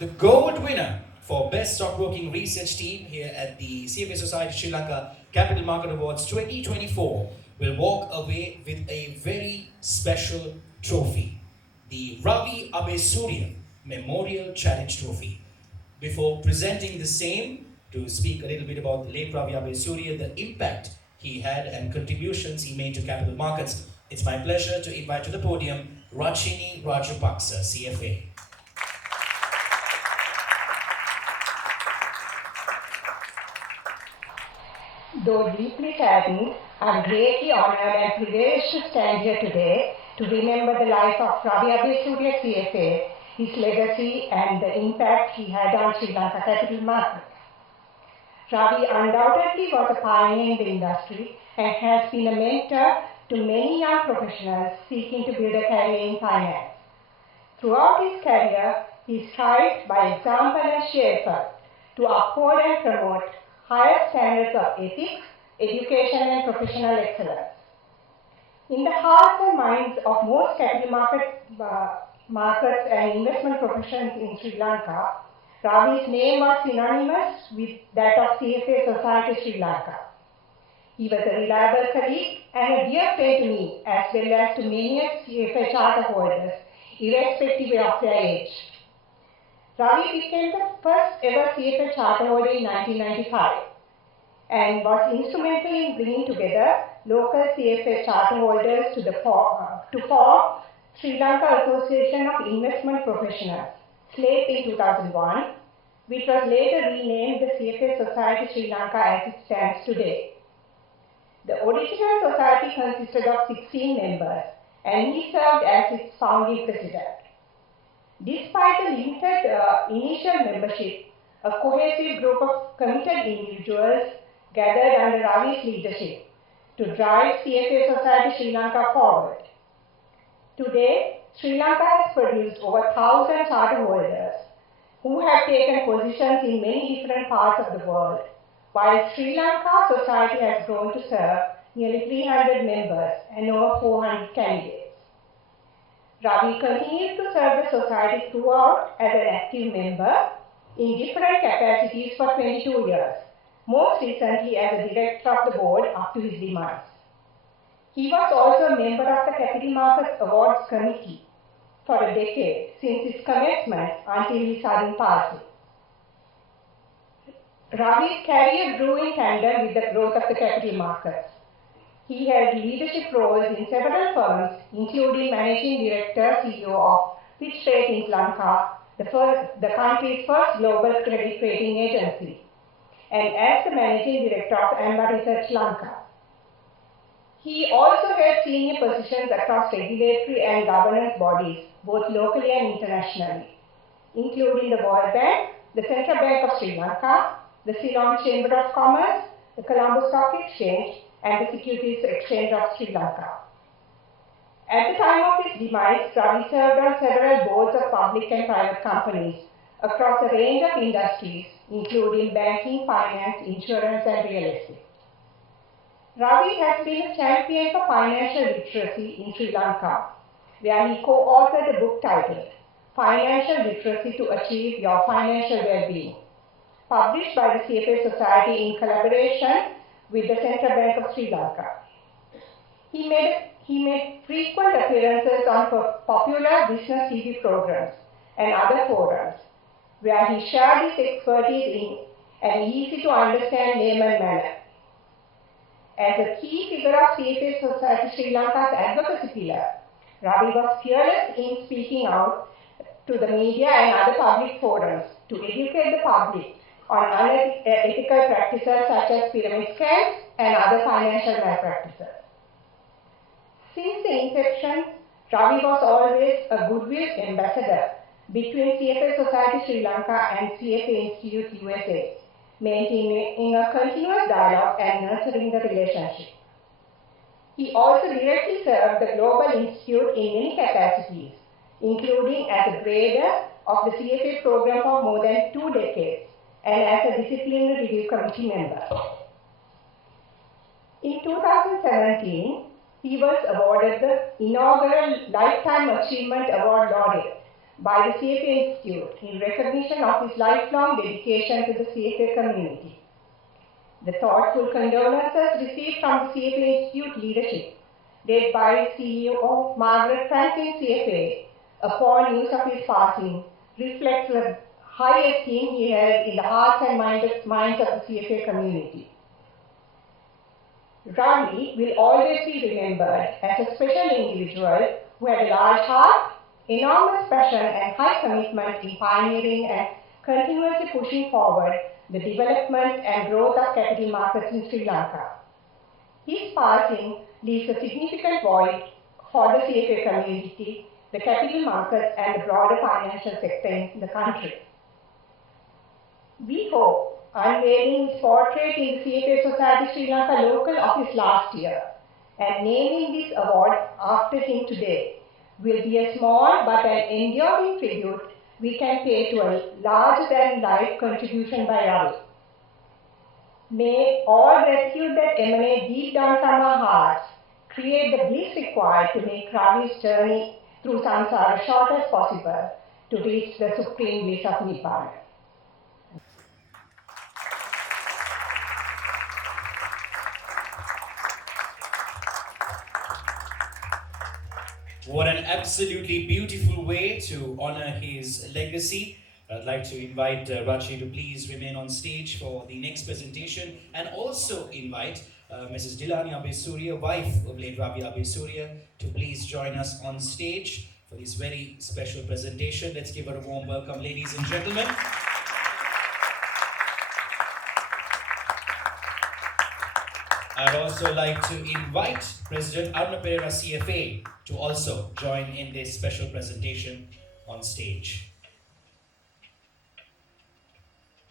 The gold winner for Best Stockbroking Research Team here at the CFA Society Sri Lanka Capital Market Awards 2024 will walk away with a very special trophy, the Ravi Abeysooriya Memorial Challenge Trophy. Before presenting the same, to speak a little bit about the late Ravi Abeysooriya, the impact he had and contributions he made to capital markets, it's my pleasure to invite to the podium Rachini Rajapaksa, CFA. Though deeply saddened, I am greatly honored and privileged to stand here today to remember the life of Ravi Abeysooriya CFA, his legacy and the impact he had on Sri Lanka capital markets. Ravi undoubtedly was a pioneer in the industry and has been a mentor to many young professionals seeking to build a career in finance. Throughout his career, he strived by example and sheer effort to uphold and promote higher standards of ethics, education and professional excellence. In the hearts and minds of most capital markets and investment professions in Sri Lanka, Ravi's name was synonymous with that of CFA Society Sri Lanka. He was a reliable colleague and a dear friend to me as well as to many CFA charter holders, irrespective of their age. Ravi became the first ever CFA charter holder in 1995 and was instrumental in bringing together local CFA charter holders to form Sri Lanka Association of Investment Professionals, SLAPE in 2001, which was later renamed the CFA Society Sri Lanka as it stands today. The original society consisted of 16 members and he served as its founding president. Despite the limited initial membership, a cohesive group of committed individuals gathered under Ravi's leadership to drive CFA Society Sri Lanka forward. Today, Sri Lanka has produced over 1,000 charter holders who have taken positions in many different parts of the world, while Sri Lanka Society has grown to serve nearly 300 members and over 400 candidates. Ravi continued to serve the society throughout as an active member in different capacities for 22 years, most recently as a director of the board up to his demise. He was also a member of the Capital Markets Awards Committee for a decade since its commencement until his sudden passing. Ravi's career grew in tandem with the growth of the capital markets. He held leadership roles in several firms, including Managing Director, CEO of Fitch Ratings Lanka, the country's first global credit rating agency, and as the Managing Director of Amba Research Lanka. He also held senior positions across regulatory and governance bodies, both locally and internationally, including the World Bank, the Central Bank of Sri Lanka, the Ceylon Chamber of Commerce, the Colombo Stock Exchange, and the Securities Exchange of Sri Lanka. At the time of his demise, Ravi served on several boards of public and private companies across a range of industries, including banking, finance, insurance, and real estate. Ravi has been a champion for financial literacy in Sri Lanka, where he co-authored a book titled Financial Literacy to Achieve Your Financial Well-Being, published by the CFA Society in collaboration with the Central Bank of Sri Lanka. He made frequent appearances on popular business TV programs and other forums, where he shared his expertise in an easy-to-understand layman manner. As a key figure of CFA Society Sri Lanka's advocacy pillar, Ravi was fearless in speaking out to the media and other public forums to educate the public on unethical practices such as pyramid scams and other financial malpractices. Since the inception, Ravi was always a goodwill ambassador between CFA Society Sri Lanka and CFA Institute USA, maintaining a continuous dialogue and nurturing the relationship. He also directly served the Global Institute in many capacities, including as a grader of the CFA program for more than 2 decades and as a disciplinary review committee member. In 2017, he was awarded the inaugural Lifetime Achievement Award laureate by the CFA Institute in recognition of his lifelong dedication to the CFA community. The thoughtful condolences received from the CFA Institute leadership, led by CEO Margaret Franklin CFA, upon news of his passing, reflects the high esteem he held in the hearts and minds of the CFA community. Ravi will always be remembered as a special individual who had a large heart, enormous passion and high commitment in pioneering and continuously pushing forward the development and growth of capital markets in Sri Lanka. His passing leaves a significant void for the CFA community, the capital markets and the broader financial sector in the country. We hope unveiling his portrait in the CFA Society Sri Lanka local office last year and naming this award after him today will be a small but an enduring tribute we can pay to a larger-than-life contribution by Ravi. May all gratitude that emanate deep down from our hearts create the bliss required to make Ravi's journey through samsara short as possible to reach the supreme bliss of Nibbana. What an absolutely beautiful way to honor his legacy. I'd like to invite Rachi to please remain on stage for the next presentation and also invite Mrs. Dilani Abeysooriya, wife of late Ravi Abeysooriya, to please join us on stage for this very special presentation. Let's give her a warm welcome, ladies and gentlemen. I'd also like to invite President Aruna Pereira CFA to also join in this special presentation on stage.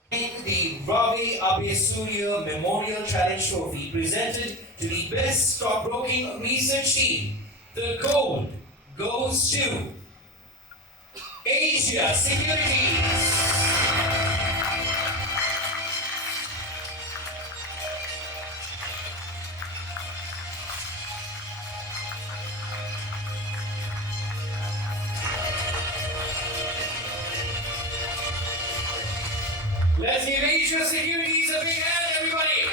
The Ravi Abeysooriya Memorial Challenge Trophy presented to the Best Stockbroking Research Team. The gold goes to Asia Securities. Let's give Asia Securities a big hand, everybody!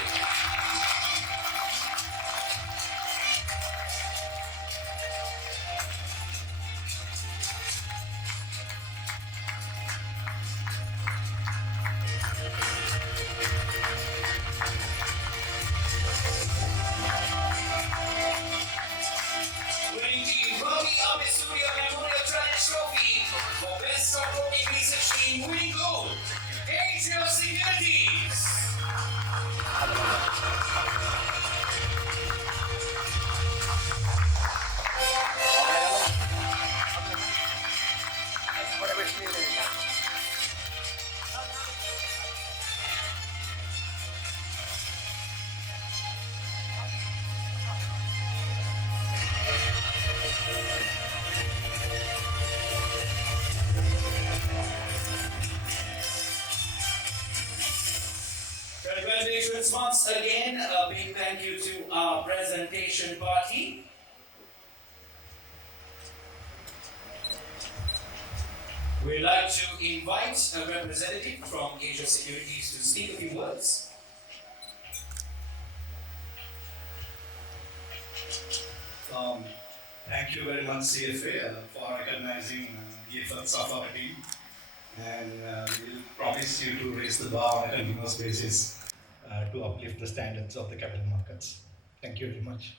Winning the Ravi Abeysooriya Memorial Challenge Trophy for Best Stockbroking Research Team, winning gold. Asia Securities! Congratulations once again. A big thank you to our presentation party. We'd like to invite a representative from Asia Securities to speak a few words. Thank you very much, CFA, for recognizing the efforts of our team. And we will promise you to raise the bar on a continuous basis to uplift the standards of the capital markets. Thank you very much.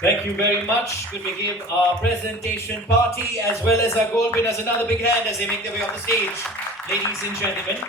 Thank you very much. Could we give our presentation party as well as our gold winners another big hand as they make their way off the stage, ladies and gentlemen.